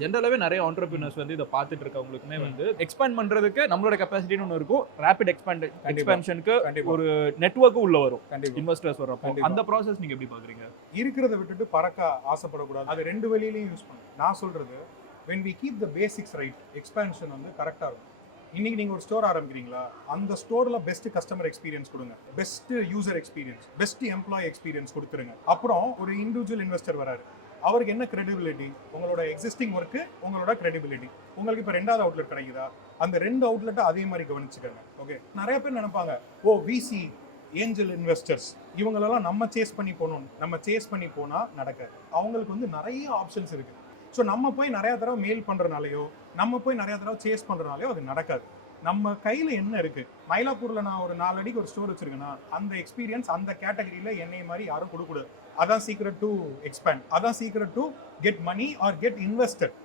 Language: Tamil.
ஜென்ரலாவே நிறைய ஆண்டர்பிரினர்ஸ் வந்து இத பார்த்துட்டு இருக்கவங்களுக்குமே வந்து எக்ஸ்பேண்ட் பண்றதுக்கு நம்மளோட கெபாசிட்டின்னு ஒன்னு இருக்கும். ரேபிட் எக்ஸ்பான்ஷனுக்கு ஒரு நெட்வொர்க்கும் உள்ள வரும். இன்வெஸ்டர்ஸ் வரப்போ அந்த ப்ராசஸ் நீங்க எப்படி பாக்குறீங்க? இருக்கிறத விட்டுட்டு பறக்க ஆசைப்படக்கூடாது. அது ரெண்டு வழியிலையும் யூஸ் பண்ணணும். நான் சொல்றது when we keep the basics right, expansion வந்து கரெக்டா இருக்கும். இன்னைக்கு நீங்க ஒரு ஸ்டோர் ஆரம்பிக்கிறீங்களா, அந்த ஸ்டோர்ல பெஸ்ட் கஸ்டமர் எக்ஸ்பீரியன்ஸ் கொடுங்க, best user experience, best employee experience கொடுத்துருங்க. அப்புறம் ஒரு இண்டிவிஜுவல் இன்வெஸ்டர் வராரு, அவருக்கு என்ன கிரெடிபிலிட்டி? உங்களோட எக்ஸிஸ்டிங் ஒர்க்கு, உங்களோட கிரெடிபிலிட்டி. உங்களுக்கு இப்போ ரெண்டாவது அவுட்லெட் கிடைக்குதா, அந்த ரெண்டு அவுட்லெட்டை அதே மாதிரி கவனிச்சுக்கோங்க. ஓகே, நிறைய பேர் நினைப்பாங்க, ஓ விசி ஏஞ்சல் இன்வெஸ்டர்ஸ் இவங்களெல்லாம் நம்ம சேஸ் பண்ணி போகணும். நம்ம சேஸ் பண்ணி போனால் நடக்காது. அவங்களுக்கு வந்து நிறைய ஆப்ஷன்ஸ் இருக்கு. ஸோ நம்ம போய் நிறைய தடவை மெயில் பண்ணுறனாலையோ, நம்ம போய் நிறைய தடவை சேஸ் பண்ணுறனாலையோ அது நடக்காது. நம்ம கையில் என்ன இருக்கு? மயிலாப்பூரில் நான் ஒரு 4 அடிக்கு ஒரு ஸ்டோர் வச்சிருக்கேன்னா, அந்த எக்ஸ்பீரியன்ஸ் அந்த கேட்டகரியில் என்னை மாதிரி யாரும் கொடுக்கூடாது. அதான் சீக்ரெட் டு எக்ஸ்பேண்ட். அதான் secret to get money or get invested.